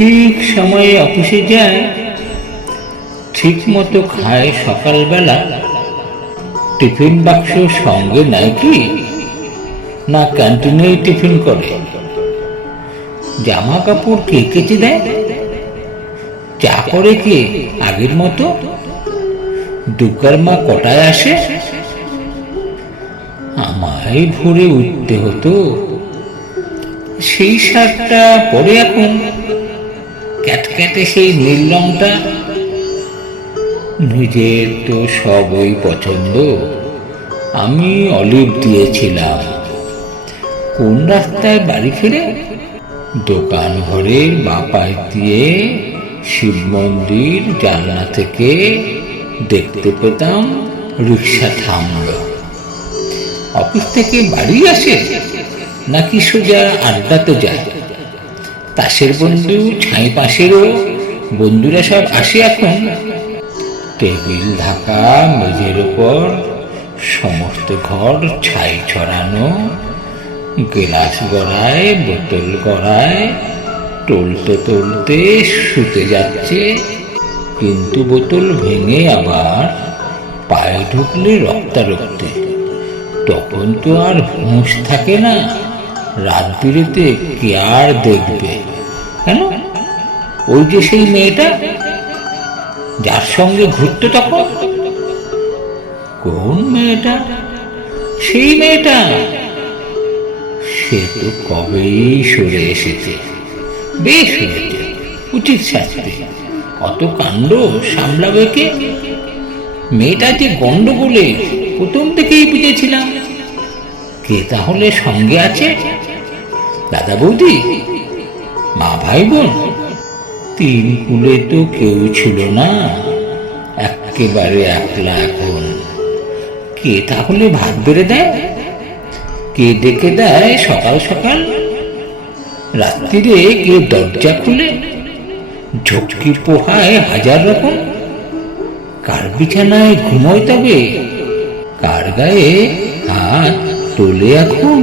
ঠিক সময়ে অফিসে যায় ঠিক মতো খায় সকালবেলা। টিফিন বাক্স সঙ্গে নেয় কি? না ক্যান্টিনেই টিফিন করে। জামা কাপড় কে কেচে দেয়? চা করে কে আগের মতো? দুর্গার মা কটায় আসে? আমায় ভোরে উঠতে হতো। সেই সারটা পরে এখন ক্যাটক্যাটে সেই নীল রংটা? নিজের তো সবই পছন্দ। আমি অলিভ দিয়েছিলাম। কোন রাস্তায় বাড়ি ফিরে? দোকান ঘরের বাপায় দিয়ে শিব মন্দির জানলা থেকে দেখতে পেতাম রিক্সা থামলো। অফিস থেকে বাড়ি আসে? নাকি সোজা আড্ডাতে যায়? তাসের বন্ধু ছাই পাশেরও বন্ধুরা সব আসে এখন। টেবিল ঢাকা মেঝের ওপর, সমস্ত ঘর ছাই ছড়ানো, গ্লাস গড়ায়, বোতল গড়ায়, টলতে টলতে শুতে যাচ্ছে। কিন্তু বোতল ভেঙে আবার পায়ে ঢুকলে রক্তারক্তে। তখন তো আর হুঁশ থাকে না, রাত বিরেতে কে আর দেখবে? কেন? ওই যে সেই মেয়েটা, যার সঙ্গে ঘুরতো তখন? কোন মেয়েটা? সেই মেয়েটা? সে তো কবেই সরে এসেছে। বেশ হয়েছে, উচিত শাস্তি। অত কাণ্ড সামলাবে কে? মেয়েটা যে গন্ডগোলে প্রথম থেকেই বুঝেছিলাম। কে তাহলে সঙ্গে আছে? দাদা বৌদি? মা ভাই বোন, তিন কুলে তো কেউ ছিল না, একেবারে একলা এখন। কে তাহলে ভাত বেড়ে দেয়? কে ডেকে দেয় সকাল সকাল? রাত্রিরে কে দরজা খুলে? ঝক্কির পোহায় হাজার রকম। কার বিছানায় ঘুমোয় তবে? কার গায়ে হাত তোলে এখন?